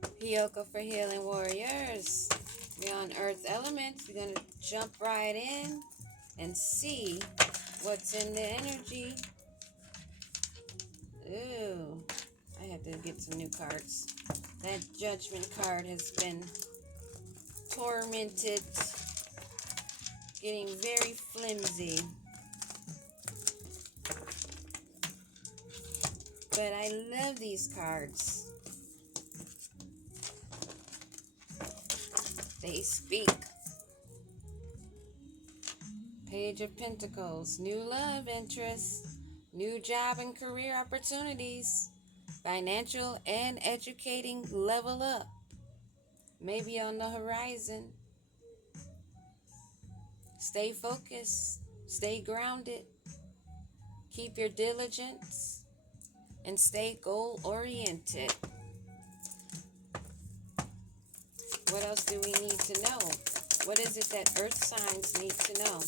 Hiyoko for Healing Warriors. We're on Earth Elements. We're going to jump right in and see what's in the energy. Ooh, I have to get some new cards. That Judgment card has been tormented, getting very flimsy. But I love these cards. They speak. Page of Pentacles, new love interests, new job and career opportunities, financial and educating level up, maybe on the horizon. Stay focused, stay grounded, keep your diligence, and stay goal-oriented. What else do we need to know? What is it that earth signs need to know?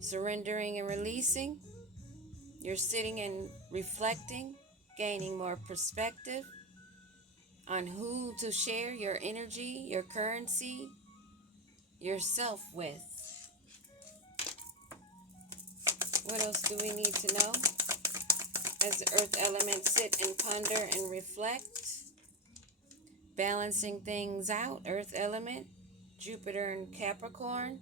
Surrendering and releasing. You're sitting and reflecting, gaining more perspective on who to share your energy, your currency, yourself with. What else do we need to know? As the earth elements sit and ponder and reflect, balancing things out, earth element, Jupiter and Capricorn,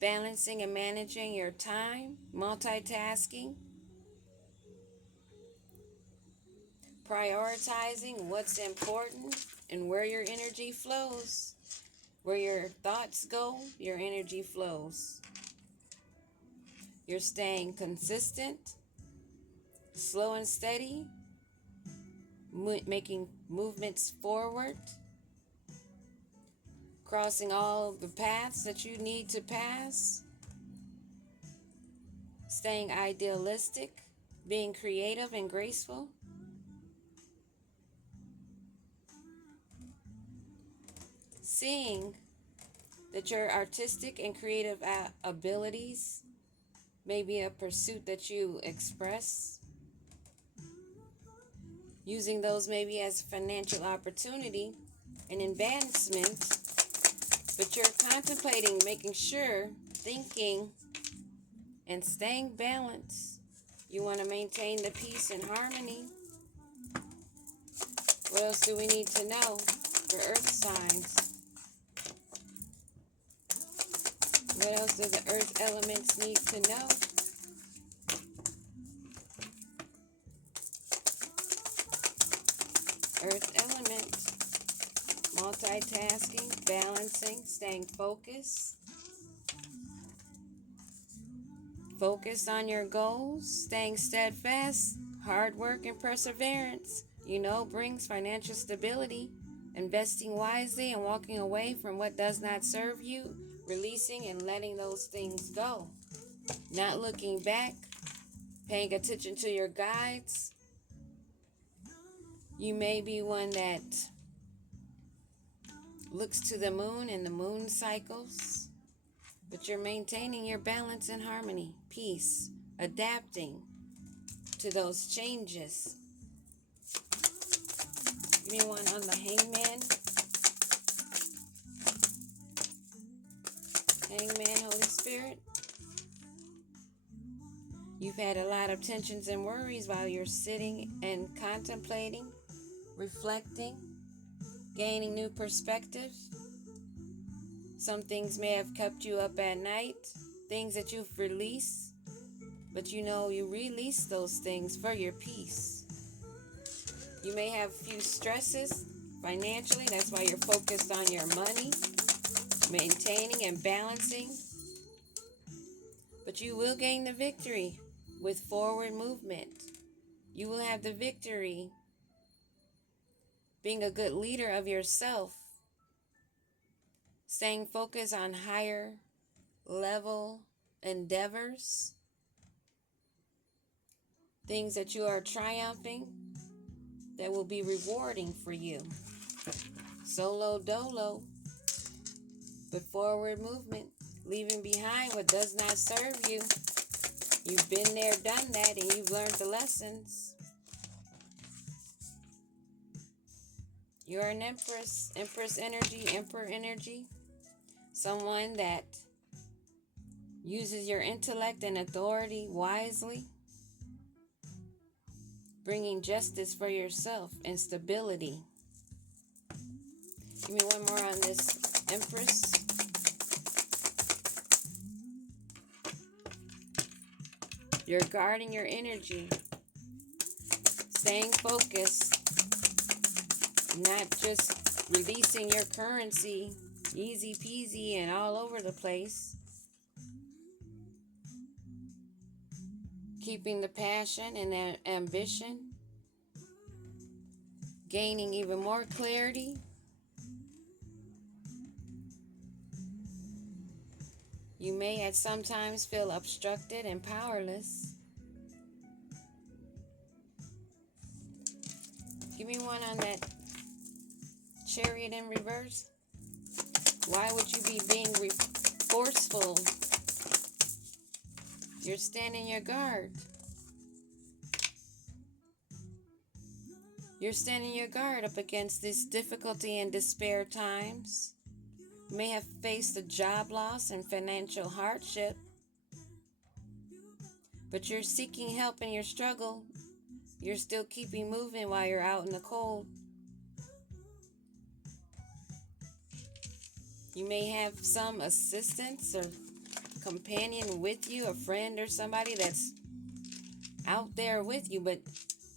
balancing and managing your time, multitasking, prioritizing what's important and where your energy flows. Where your thoughts go, your energy flows. You're staying consistent, slow and steady, making movements forward, crossing all the paths that you need to pass, staying idealistic, being creative and graceful. Seeing that your artistic and creative abilities may be a pursuit that you express, using those maybe as financial opportunity and advancement, but you're contemplating, making sure, thinking, and staying balanced. You want to maintain the peace and harmony. What else do we need to know for earth signs? What else do the earth elements need to know? Earth element, multitasking, balancing, staying focused. Focused on your goals, staying steadfast, hard work and perseverance, brings financial stability. Investing wisely and walking away from what does not serve you, releasing and letting those things go. Not looking back, paying attention to your guides. You may be one that looks to the moon and the moon cycles, but you're maintaining your balance and harmony, peace, adapting to those changes. Give me one on the hangman. Hangman, Holy Spirit. You've had a lot of tensions and worries while you're sitting and contemplating, reflecting, gaining new perspective. Some things may have kept you up at night, things that you've released, but you release those things for your peace. You may have a few stresses financially, that's why you're focused on your money, maintaining and balancing, but you will gain the victory with forward movement. You will have the victory being a good leader of yourself, staying focused on higher level endeavors, things that you are triumphing that will be rewarding for you. Solo dolo, but forward movement, leaving behind what does not serve you. You've been there, done that, and you've learned the lessons. You're an empress, empress energy, emperor energy. Someone that uses your intellect and authority wisely, bringing justice for yourself and stability. Give me one more on this empress. You're guarding your energy, staying focused, not just releasing your currency easy peasy and all over the place. Keeping the passion and ambition, gaining even more clarity. You may at sometimes feel obstructed and powerless. Give me one on that Chariot in reverse. Why would you be being forceful? You're standing your guard. You're standing your guard up against this difficulty and despair times. You may have faced a job loss and financial hardship, but you're seeking help in your struggle. You're still keeping moving while you're out in the cold. You may have some assistance or companion with you, a friend or somebody that's out there with you, but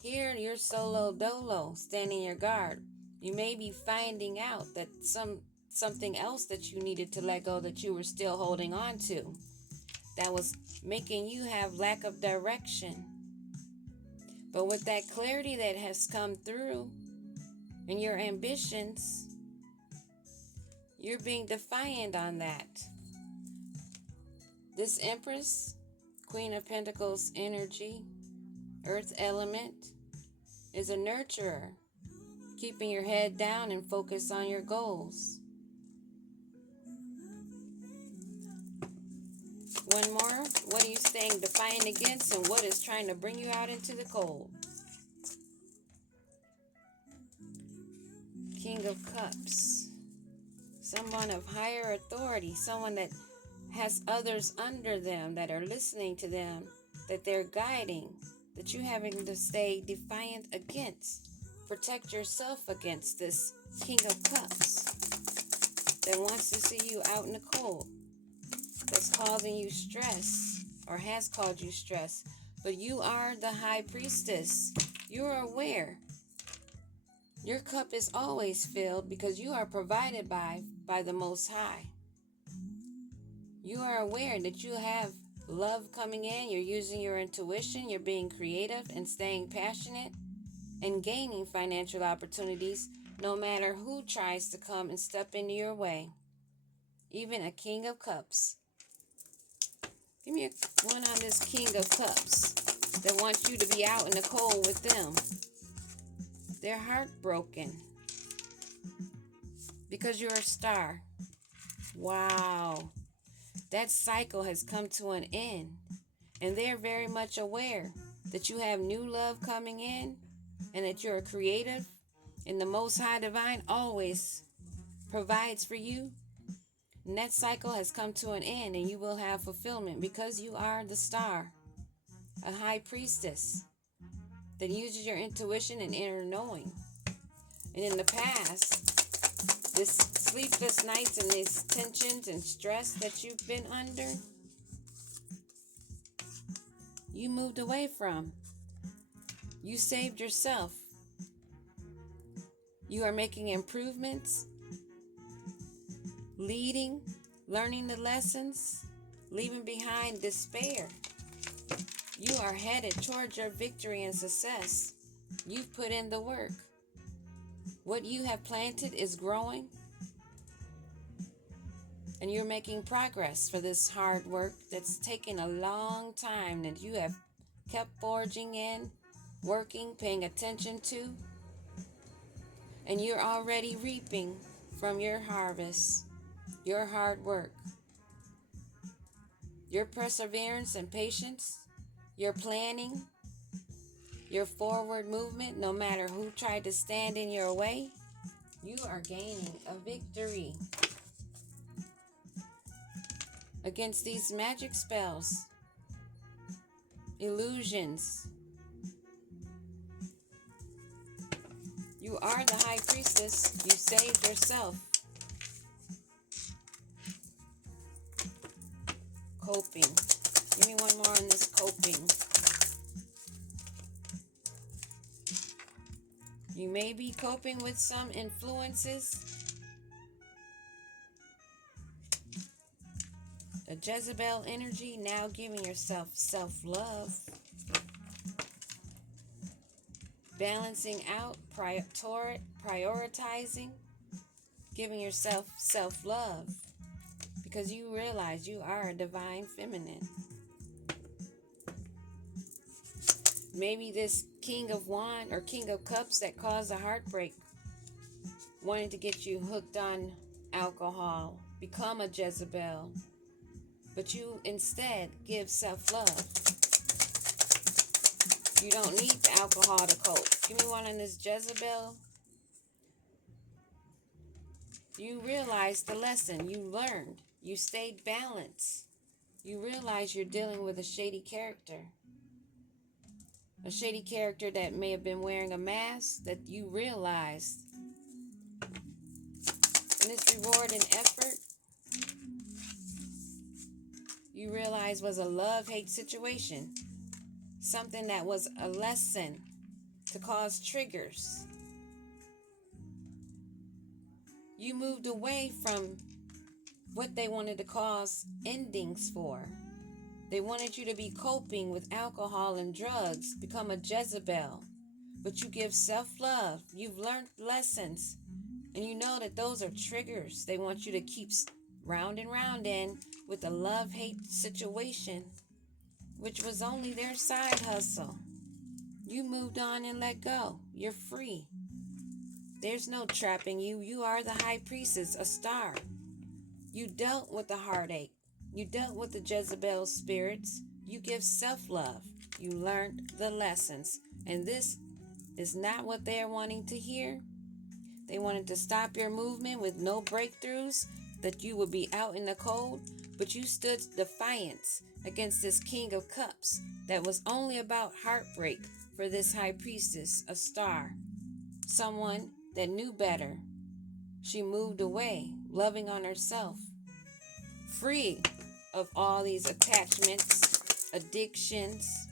here you're solo dolo, standing your guard. You may be finding out that something else that you needed to let go that you were still holding on to, that was making you have lack of direction. But with that clarity that has come through and your ambitions, you're being defiant on that. This Empress, Queen of Pentacles energy, Earth element, is a nurturer, keeping your head down and focus on your goals. One more. What are you staying defiant against, and what is trying to bring you out into the cold? King of Cups. Someone of higher authority, someone that has others under them that are listening to them, that they're guiding, that you're having to stay defiant against. Protect yourself against this King of Cups that wants to see you out in the cold, that's causing you stress or has caused you stress. But you are the High Priestess. You're aware. Your cup is always filled because you are provided by the Most High. You are aware that you have love coming in. You're using your intuition. You're being creative and staying passionate and gaining financial opportunities no matter who tries to come and step into your way. Even a King of Cups. Give me one on this King of Cups that wants you to be out in the cold with them. They're heartbroken because you're a star. Wow. That cycle has come to an end. And they're very much aware that you have new love coming in and that you're creative and the Most High Divine always provides for you. And that cycle has come to an end and you will have fulfillment because you are the star, a high priestess that uses your intuition and inner knowing. And in the past, this sleepless nights and these tensions and stress that you've been under, you moved away from. You saved yourself. You are making improvements, leading, learning the lessons, leaving behind despair. You are headed towards your victory and success. You've put in the work. What you have planted is growing, and you're making progress for this hard work that's taken a long time that you have kept forging in, working, paying attention to, and you're already reaping from your harvest, your hard work, your perseverance and patience, your planning, your forward movement, no matter who tried to stand in your way. You are gaining a victory against these magic spells, illusions. You are the high priestess. You saved yourself. Coping. Give me one more on this coping. You may be coping with some influences. A Jezebel energy, now giving yourself self-love. Balancing out, prioritizing, giving yourself self-love. Because you realize you are a divine feminine. Maybe this King of Wands or King of Cups that caused a heartbreak, wanting to get you hooked on alcohol, become a Jezebel, but you instead give self-love. You don't need the alcohol to cope. Give me one on this Jezebel. You realize the lesson you learned. You stayed balanced. You realize you're dealing with a shady character. A shady character that may have been wearing a mask that you realized. And its reward and effort, you realize was a love-hate situation. Something that was a lesson to cause triggers. You moved away from what they wanted to cause endings for. They wanted you to be coping with alcohol and drugs, become a Jezebel. But you give self-love. You've learned lessons. And you know that those are triggers. They want you to keep round and round in with a love-hate situation, which was only their side hustle. You moved on and let go. You're free. There's no trapping you. You are the high priestess, a star. You dealt with the heartache. You dealt with the Jezebel spirits. You give self-love. You learned the lessons. And this is not what they're wanting to hear. They wanted to stop your movement with no breakthroughs, that you would be out in the cold. But you stood defiance against this King of Cups that was only about heartbreak for this high priestess, a star. Someone that knew better. She moved away, loving on herself. Free of all these attachments, addictions.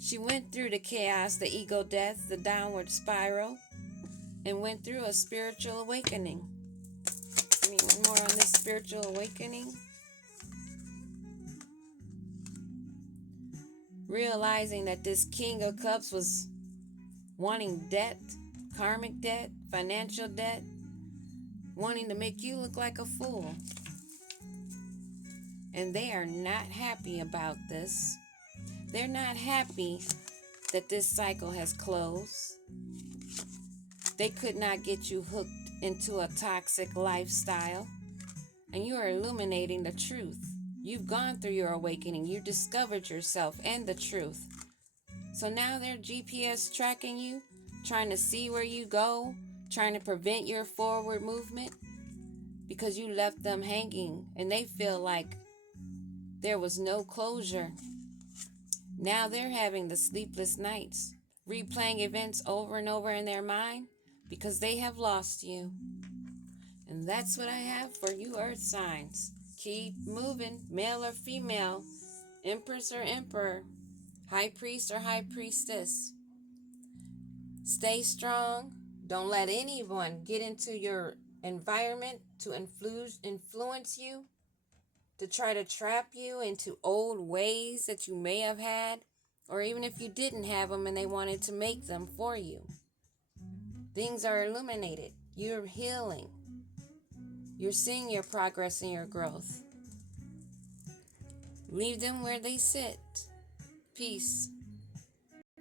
She went through the chaos, the ego death, the downward spiral, and went through a spiritual awakening. Give me one more on this spiritual awakening. Realizing that this King of Cups was wanting debt, karmic debt, financial debt, wanting to make you look like a fool. And they are not happy about this. They're not happy that this cycle has closed. They could not get you hooked into a toxic lifestyle. And you are illuminating the truth. You've gone through your awakening. You discovered yourself and the truth. So now they're GPS tracking you, trying to see where you go, trying to prevent your forward movement because you left them hanging and they feel like there was no closure. Now they're having the sleepless nights, replaying events over and over in their mind because they have lost you. And that's what I have for you, Earth signs. Keep moving, male or female, empress or emperor, high priest or high priestess. Stay strong. Don't let anyone get into your environment to influence you, to try to trap you into old ways that you may have had, or even if you didn't have them and they wanted to make them for you. Things are illuminated. You're healing. You're seeing your progress and your growth. Leave them where they sit. Peace.